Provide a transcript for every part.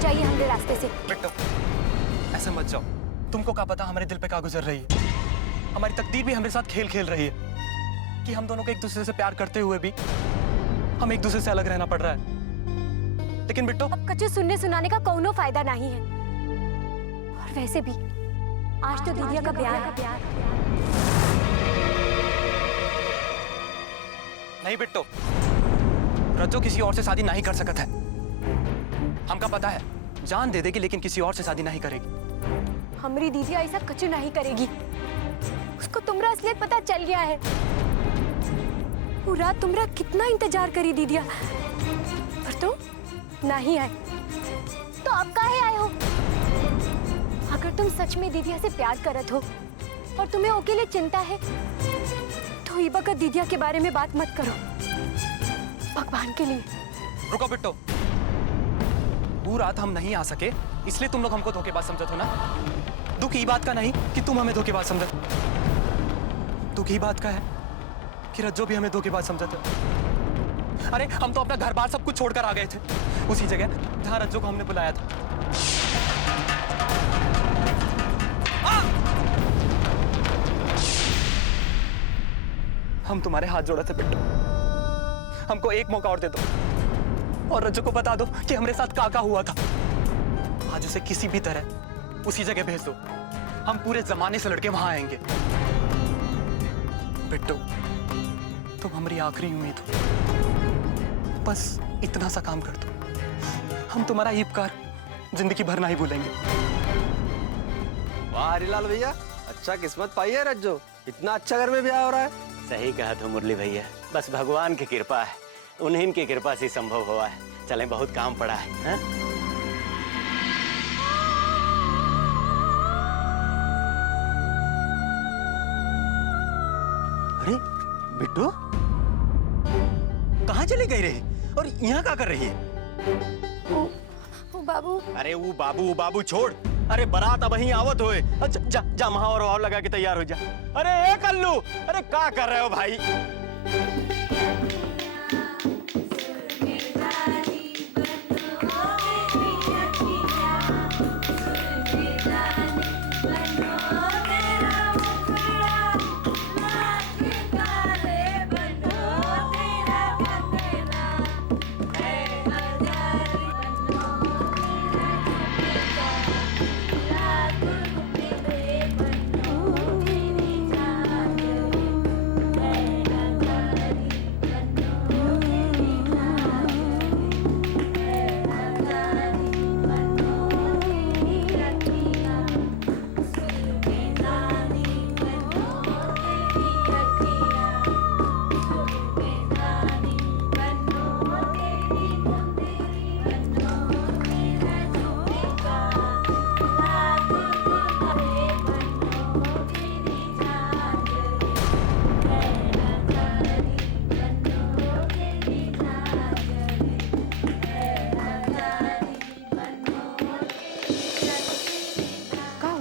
जाइए हमारे रास्ते से। बिट्टो, ऐसे मत जाओ। तुमको क्या पता हमारे दिल पे क्या गुजर रही है। हमारी तकदीर भी हमारे साथ खेल खेल रही है कि हम दोनों को एक दूसरे से प्यार करते हुए भी हम एक दूसरे से अलग रहना पड़ रहा है। लेकिन बिट्टो, अब कच्चे सुनने सुनाने का कोनो फायदा नहीं है। और वैसे भी आज तो दीदिया का प्यार नहीं बिट्टो, रज्जो किसी और से शादी नहीं कर सकता है। हमका पता है, जान दे देगी लेकिन किसी और से शादी नहीं करेगी। हमारी दीदिया ऐसा कच्चे नहीं करेगी। उसको तुमरा असलियत पता चल गया है। पूरा तुमरा कितना इंतजार करी दीदिया, पर तुम नहीं आए। तो अब काहे आए हो? अगर तुम सच में दीदिया से प्यार करत हो और तुम्हें ओके लिए चिंता है तो ई बकत दीदिया के बारे में बात मत करो, भगवान के लिए। रुको बिट्टो, वो रात हम नहीं आ सके इसलिए तुम लोग हमको धोखेबाज समझत हो ना। दुख ई बात का नहीं कि तुम हमें धोखेबाज समझत, दुख ई बात का है कि रज्जो भी हमें धोखेबाज समझत है। अरे हम तो अपना घर बार सब कुछ छोड़कर आ गए थे उसी जगह जहां रज्जो को हमने बुलाया था। हम तुम्हारे हाथ जोड़े थे बिट्टो, हमको एक मौका और दे दो और रज्जो को बता दो कि हमारे साथ काका हुआ था। आज उसे किसी भी तरह उसी जगह भेज दो, हम पूरे जमाने से लड़के वहां आएंगे। बिट्टो, तुम हमारी आखिरी उम्मीद हो, बस इतना सा काम कर दो। हम तुम्हारा ये उपकार जिंदगी भर नहीं भूलेंगे। वाह हरिलाल भैया, अच्छा किस्मत पाई है रज्जो, इतना अच्छा घर में ब्याह हो रहा है। सही कहा था मुरली भैया, बस भगवान की कृपा है, उन्हीं की कृपा से संभव हुआ है। चलें, बहुत काम पड़ा है, हा? अरे बिट्टू, कहाँ चली गई रही और यहाँ क्या कर रही है? ओ बाबू। अरे वो बाबू छोड़, अरे बारात अब वहीं आवत होए। अच्छा जा जा वहां और लगा के तैयार हो जा। अरे ए कल्लू, अरे क्या कर रहे हो भाई?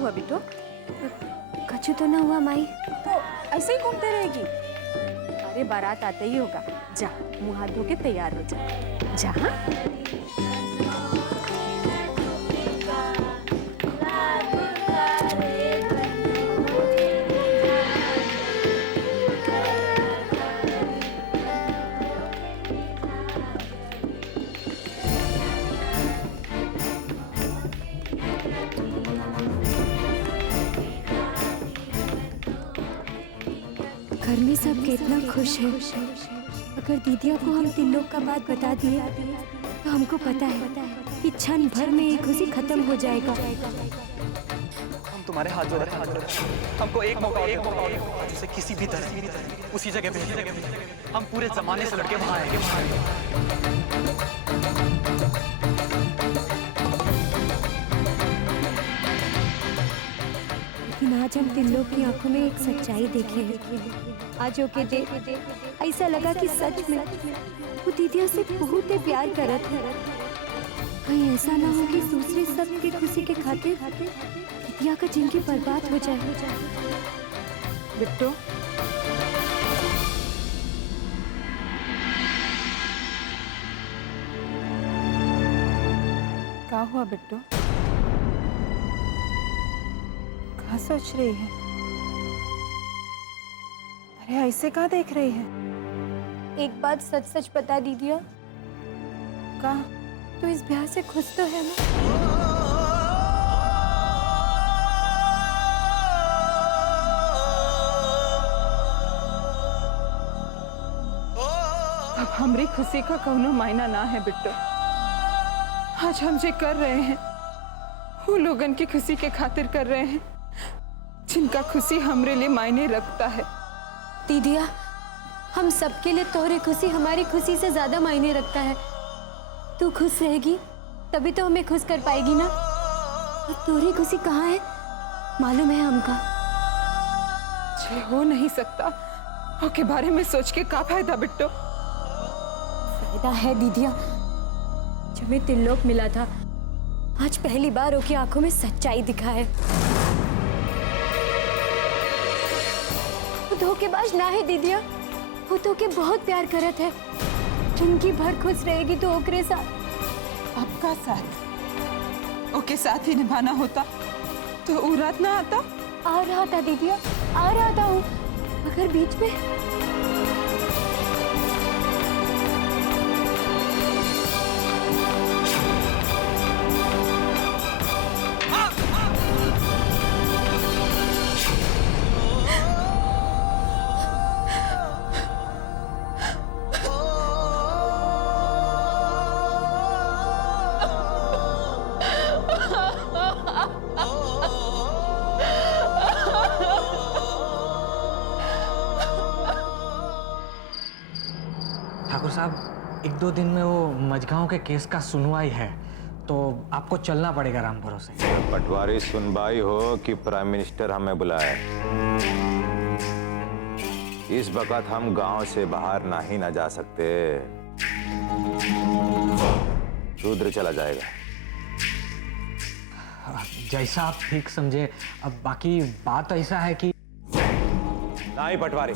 बिट्टू, कछु तो ना हुआ माई? तो ऐसे ही घूमते रहेगी? अरे बारात आते ही होगा। जा मुंह हाथ धो के तैयार हो जा। जा घर में सब कितना खुश है। अगर दीदिया को हम तीन लोग का बात बता दिए तो हमको पता है कि क्षण भर में ये खुशी खत्म हो जाएगा। हम तुम्हारे हाथ जोड़ रहे हैं, हमको एक मौका और जिसे किसी भी तरह उसी जगह भेज दो, हम पूरे जमाने से लड़के वहां आएंगे। लेकिन आज हम तीन लोग की आंखों में एक सच्चाई देखे। आज ओके देख ऐसा लगा कि सच में वो दीदिया से बहुत ही प्यार करत है। कहीं ऐसा ना हो कि दूसरे सब की खुशी के खातिर दीदिया का जिंदगी बर्बाद हो जाए। बिट्टू, का क्या हुआ बिट्टू? क्या सोच रही है? अरे ऐसे क्या देख रही है? एक बात सच सच बता दीदिया, का? तो इस ब्याह से खुश तो है ना? अब हमारी खुशी का कौनो मायना ना है बिट्टू। आज हम जे कर रहे हैं वो लोगन की खुशी के खातिर कर रहे हैं जिनका खुशी हमरे लिए मायने रखता है। दीदिया, हम सबके लिए तोहरी खुशी हमारी खुशी से ज्यादा मायने रखता है। तू खुश रहेगी तभी तो हमें खुश कर पाएगी ना। और तोहरी खुशी कहाँ है मालूम है हमका। जे हो नहीं सकता ओके बारे में सोच के का फायदा बिट्टू? फायदा है दीदिया। जब हमें त्रिलोक मिला था, आज पहली बार ओकी आंखों में सच्चाई दिखा है। वो धोखेबाज ना है दीदिया, वो तो के बहुत प्यार करत है। जिंदगी भर खुश रहेगी तो ओकरे साथ। आपका साथ ओके साथ ही निभाना होता तो वो रात ना आता। आ रहा था दीदिया, आ रहा था वो, मगर बीच में ठाकुर साहब, 1-2 दिन में वो मझगांव के केस का सुनवाई है, तो आपको चलना पड़ेगा राम भरोसे। पटवारी सुनवाई हो कि प्राइम मिनिस्टर हमें बुलाए, इस वक्त हम गांव से बाहर ना जा सकते। रुद्र चला जाएगा। जैसा आप ठीक समझे। अब बाकी बात ऐसा है कि नहीं पटवारी,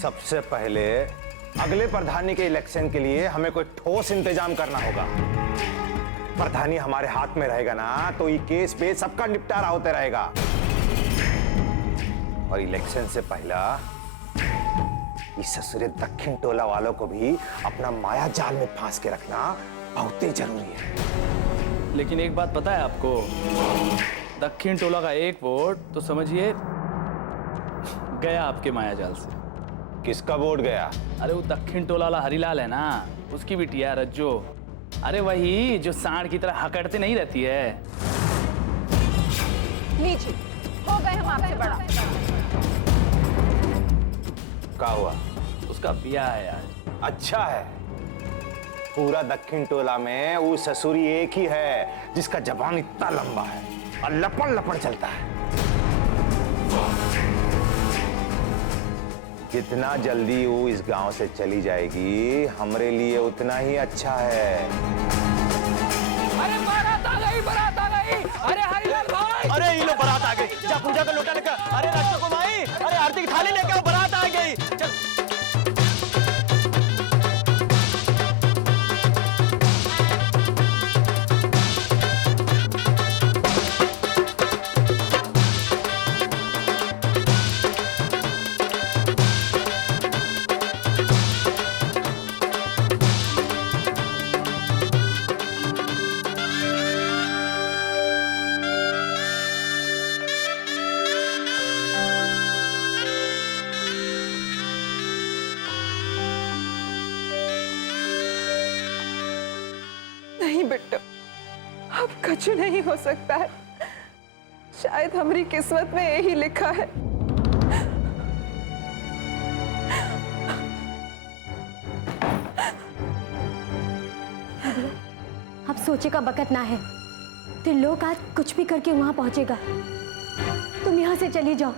सबसे पहले अगले प्रधानी के इलेक्शन के लिए हमें कोई ठोस इंतजाम करना होगा। प्रधानी हमारे हाथ में रहेगा ना तो ये केस पे सबका निपटारा होते रहेगा। और इलेक्शन से पहला इस ससुरे दक्षिण टोला वालों को भी अपना माया जाल में फांस के रखना बहुत ही जरूरी है। लेकिन एक बात पता है आपको, दक्षिण टोला का एक वोट तो समझिए गया आपके माया जाल से। किसका वोट गया? अरे वो दक्षिण टोला वाला हरीलाल है ना, उसकी बिटिया रज्जो। अरे वही जो सांड की तरह हकड़ते नहीं रहती है। लीजिए, हो गए हम आपसे बड़ा। क्या हुआ? उसका ब्याह है आज। अच्छा है, पूरा दक्षिण टोला में वो ससुरी एक ही है जिसका जबान इतना लंबा है और लपड़ लपड़ चलता है। जितना जल्दी वो इस गांव से चली जाएगी हमरे लिए उतना ही अच्छा है। अरे बारात आ गई, बारात आ गई। अरे हरीलाल भाई, अरे ये लो बारात आ गई। जा पूजा का लोटा लेकर। अरे रक्षा को माई, अरे आरती की थाली लेकर आओ, बारात आ गई। चल। नहीं बिट्टू, अब कुछ नहीं हो सकता है। शायद हमारी किस्मत में यही लिखा है। अब सोचे का बकत ना है। त्रिलोक आज कुछ भी करके वहां पहुंचेगा। तुम यहाँ से चली जाओ,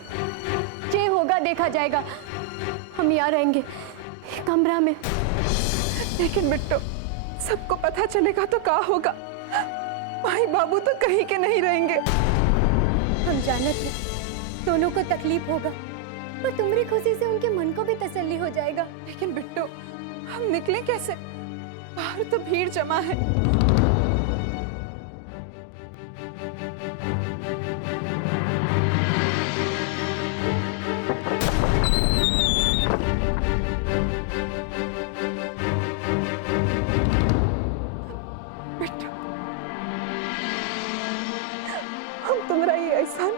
जे होगा देखा जाएगा। हम यहाँ रहेंगे कमरा में। लेकिन बिट्टू, सबको पता चलेगा तो क्या होगा? भाई बाबू तो कहीं के नहीं रहेंगे। हम जानत हैं दोनों को तकलीफ होगा, पर तुम्हारी खुशी से उनके मन को भी तसल्ली हो जाएगा। लेकिन बिट्टू, हम निकले कैसे? बाहर तो भीड़ जमा है। बेटा, हम तुम्हारा ये एहसान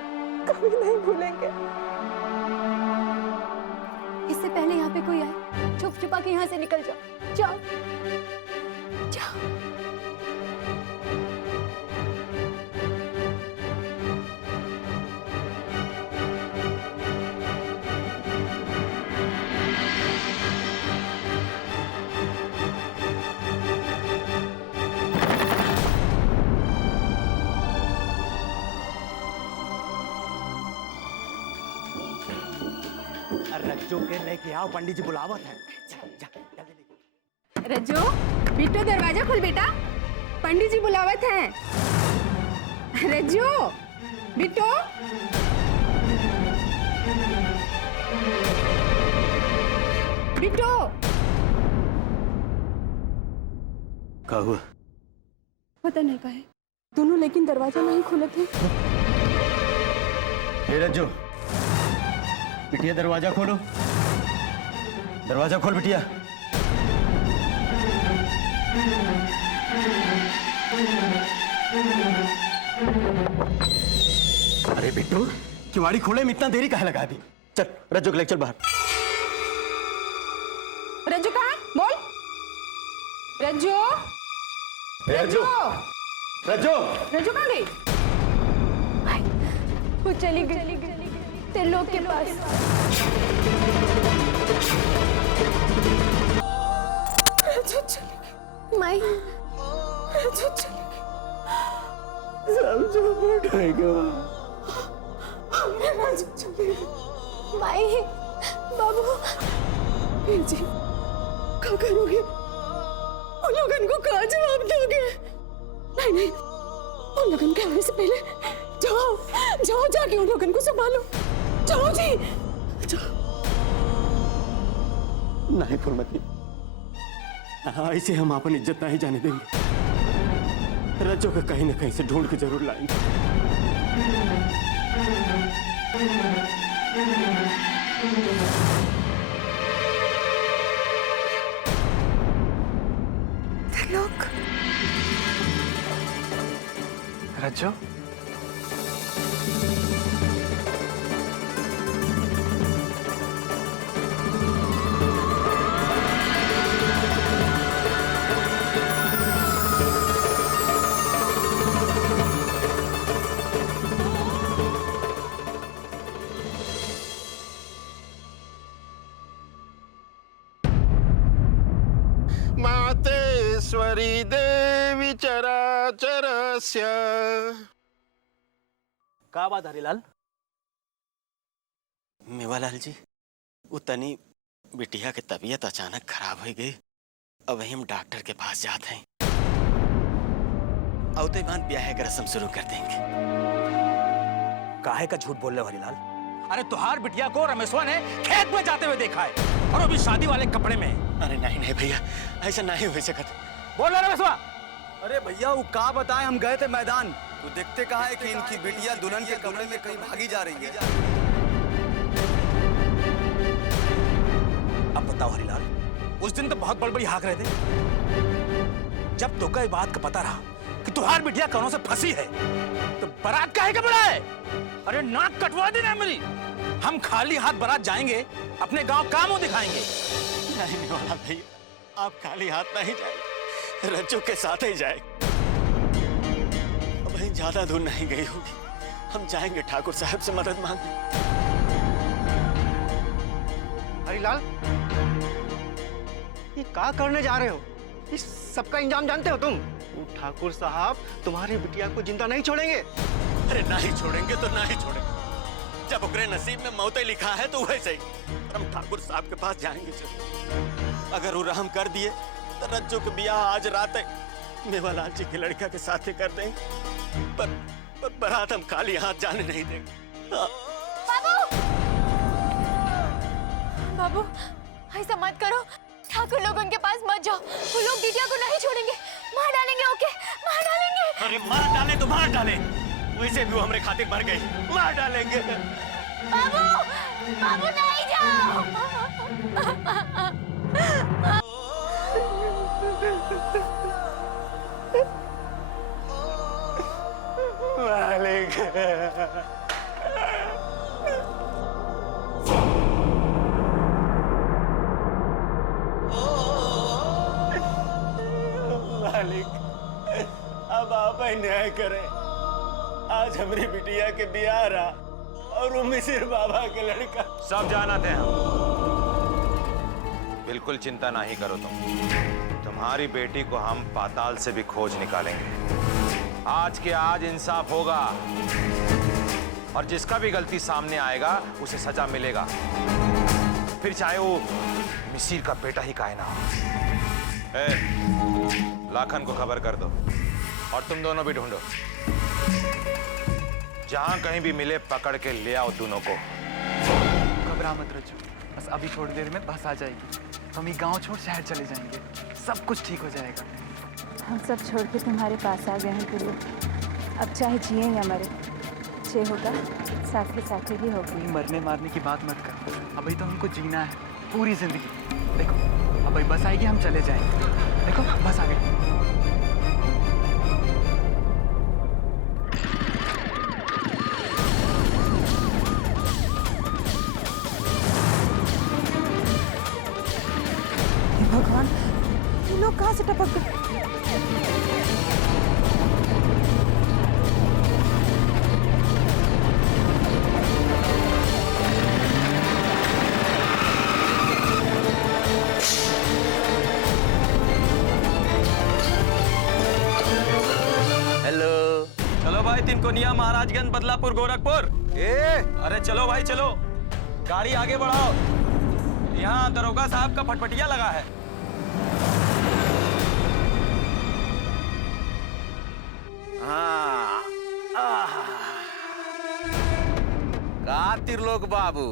कभी नहीं भूलेंगे। इससे पहले यहाँ पे कोई आए, छुप छुपा के यहाँ से निकल जाओ। जाओ जाओ। रज्जू के लेके आओ, पंडित जी बुलावत है। जा, जल्दी लेके। रज्जू, बिट्टू दरवाजा खोल बेटा, पंडित जी बुलावत हैं। रज्जू, बिट्टू। बिट्टू। क्या हुआ? पता नहीं का है, दोनों लेकिन दरवाजा नहीं खोले थे। हे रज्जू, बिटिया दरवाजा खोलो, दरवाजा खोल बिटिया। अरे बिट्टू, किवाड़ी खोले में इतना देरी काहे लगा दी? चल रज्जू के लेके चल बाहर। रज्जू कहाँ? बोल। रज्जू। रज्जू, रज्जू, रज्जू कहाँ गई? वो चली गई त्रिलोक के पास। रज्जू चली गई। माई, रज्जू चली गई। समझो उठाएगा। हमने रज्जू चली गई। माई, बाबू। जी, क्या करोगे? उन लोगन को कहाँ जवाब दोगे? नहीं नहीं, उन लोगन के आने से पहले जाओ, जाओ जाके उन लोगन को संभालो। जाओ जी, जाओ। नहीं फुलमती, ऐसे हम अपन इज्जत नहीं जाने देंगे। रज्जू को कहीं न कहीं से ढूंढ के जरूर लाएंगे। त्रिलोक। रज्जू, मातेश्वरी देवी चराचरस्य। का बात हरिलाल? मेवालाल जी, उतनी बिटिया की तबीयत अचानक खराब हो गई। अब हम डॉक्टर के पास जाते हैं। औते बाद ब्याह की रस्म शुरू कर देंगे। काहे का झूठ बोल रहे हो हरिलाल? अरे तुहार बिटिया को रमेशवा ने खेत में जाते हुए देखा है और वो भी शादी वाले कपड़े में। अरे नहीं नहीं भैया, ऐसा नहीं हो सकता। बोल रहे रमेशवा। अरे भैया वो का बताएं, हम गए थे मैदान तो देखते कहा है कि इनकी बिटिया दुल्हन के कमरे में कहीं भागी जा रही है। अब बताओ हरिलाल, उस दिन तो बहुत बड़बड़ी हाँक रहे थे। जब तो कई बात का पता रहा कि तुहार बिटिया कौनों से फंसी है, तो बारात काहे का बड़ा है? अरे नाक कटवा देना मेरी। हम खाली हाथ बारात जाएंगे, अपने गांव का मुंह दिखाएंगे। नहीं वाला भैया, आप खाली हाथ नहीं जाए, रज्जू के साथ ही जाए। वहीं ज्यादा दूर नहीं गई होगी, हम जाएंगे ठाकुर साहब से मदद मांगने। हरिलाल, ये क्या करने जा रहे हो? इस सबका इंजाम जानते हो तुम? ठाकुर साहब तुम्हारी बिटिया को जिंदा नहीं छोड़ेंगे। अरे नहीं छोड़ेंगे तो नहीं छोड़ेंगे। जब ओकरे नसीब में मौत लिखा है तो वैसे ही हम ठाकुर साहब के पास जाएंगे जरूर। अगर वो रहम कर दिए तो रज्जू के ब्याह आज रात मेवालाल जी की लड़का के साथ ही कर देंगे। पर बारात हम खाली हाथ जाने नहीं देंगे। बाबू, बाबू ऐसा मत करो। ठाकुर लोग उनके पास मत जाओ, वो लोग दीदिया को नहीं छोड़ेंगे, मार डालेंगे। ओके, मार डालेंगे। अरे मार डाले तो मार डाले, वैसे भी वो हमारे खातिर मर गई, मार डालेंगे। बाबू, बाबू नहीं जाओ। मालिक, मालिक, अब आप ही न्याय करें। आज हमारी बिटिया के बियाह रहा और वो मिसिर बाबा के लड़का। सब जानते हैं हम। बिल्कुल चिंता नहीं करो तुम्हारी बेटी को हम पाताल से भी खोज निकालेंगे। आज के आज इंसाफ होगा और जिसका भी गलती सामने आएगा उसे सजा मिलेगा, फिर चाहे वो मिसिर का बेटा ही काहे ना हो। लाखन को खबर कर दो और तुम दोनों भी ढूंढो, जहां कहीं भी मिले पकड़ के ले आओ दोनों को। घबरा मत रज्जू, बस अभी थोड़ी देर में बस आ जाएगी, हम ये गांव छोड़ शहर चले जाएंगे, सब कुछ ठीक हो जाएगा। हम सब छोड़ के तुम्हारे पास आ गए हैं गुरु। अब चाहे जिए या मरे, जे होगा साथ ही साथ ही होगा। ये मरने मारने की बात मत कर, अभी तो हमको जीना है पूरी जिंदगी। देखो अब भाई बस आएगी, हम चले जाएंगे। देखो बस आ गई। भगवान, ये लोग कहाँ से टपक गए? हेलो, चलो भाई, तिनकोनिया, महाराजगंज, बदलापुर, गोरखपुर। अरे चलो भाई चलो, गाड़ी आगे बढ़ाओ, यहाँ दरोगा साहब का फटफटिया लगा है। हाँ, का त्रिलोक बाबू,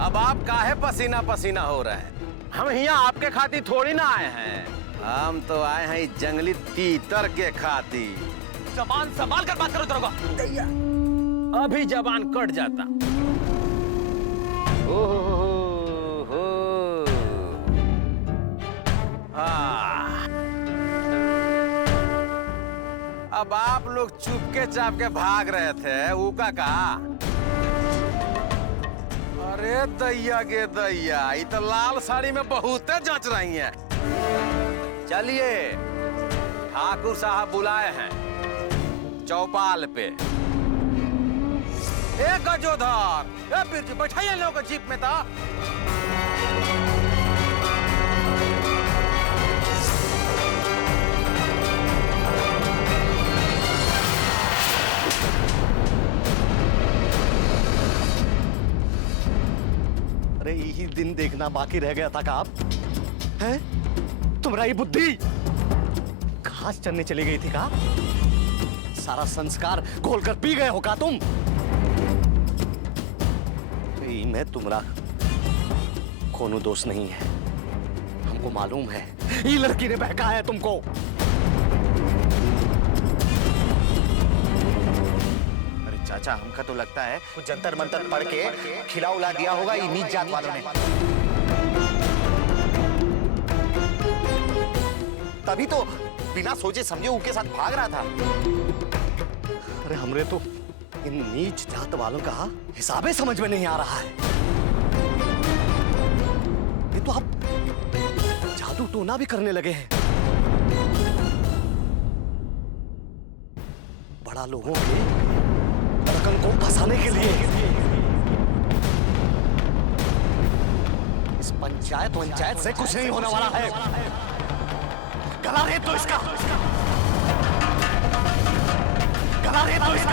अब आप काहे पसीना पसीना हो रहे हैं? हम यहाँ आपके खातिर थोड़ी ना आए हैं, हम तो आए हैं इस जंगली तीतर के खातिर। जबान संभाल कर बात करो दरोगा। अभी जबान कट जाता। ओहो, हाँ। अब आप लोग चुपके चापके भाग रहे थे, ऊका कहा? अरे दैया गे दैया, ये तो लाल साड़ी में बहुत जच रही हैं। चलिए, ठाकुर साहब बुलाए हैं चौपाल पे। ए गजोधर, ए बिरजू, बैठाइए लोग जीप में था। अरे यही दिन देखना बाकी रह गया था का आप हैं? तुम्हारा ये बुद्धि घास चरने चली गई थी का? सारा संस्कार घोलकर पी गए हो का तुम? में तुम्हारा कोनो दोष नहीं है, हमको मालूम है ये लड़की ने बहकाया है तुमको। अरे चाचा, हमका तो लगता है कुछ जंतर मंतर पढ़ के खिला उला दिया होगा ये नीच जात वालों ने, तभी तो बिना सोचे समझे उनके साथ भाग रहा था। अरे हमरे तो इन नीच जात वालों का हिसाबे समझ में नहीं आ रहा है। ये तो आप जादू टोना भी करने लगे हैं। बड़ा लोगों के रकम को फंसाने के लिए इस पंचायत से कुछ नहीं होने वाला है। गला रेत दो इसका, गला रेत दो इसका।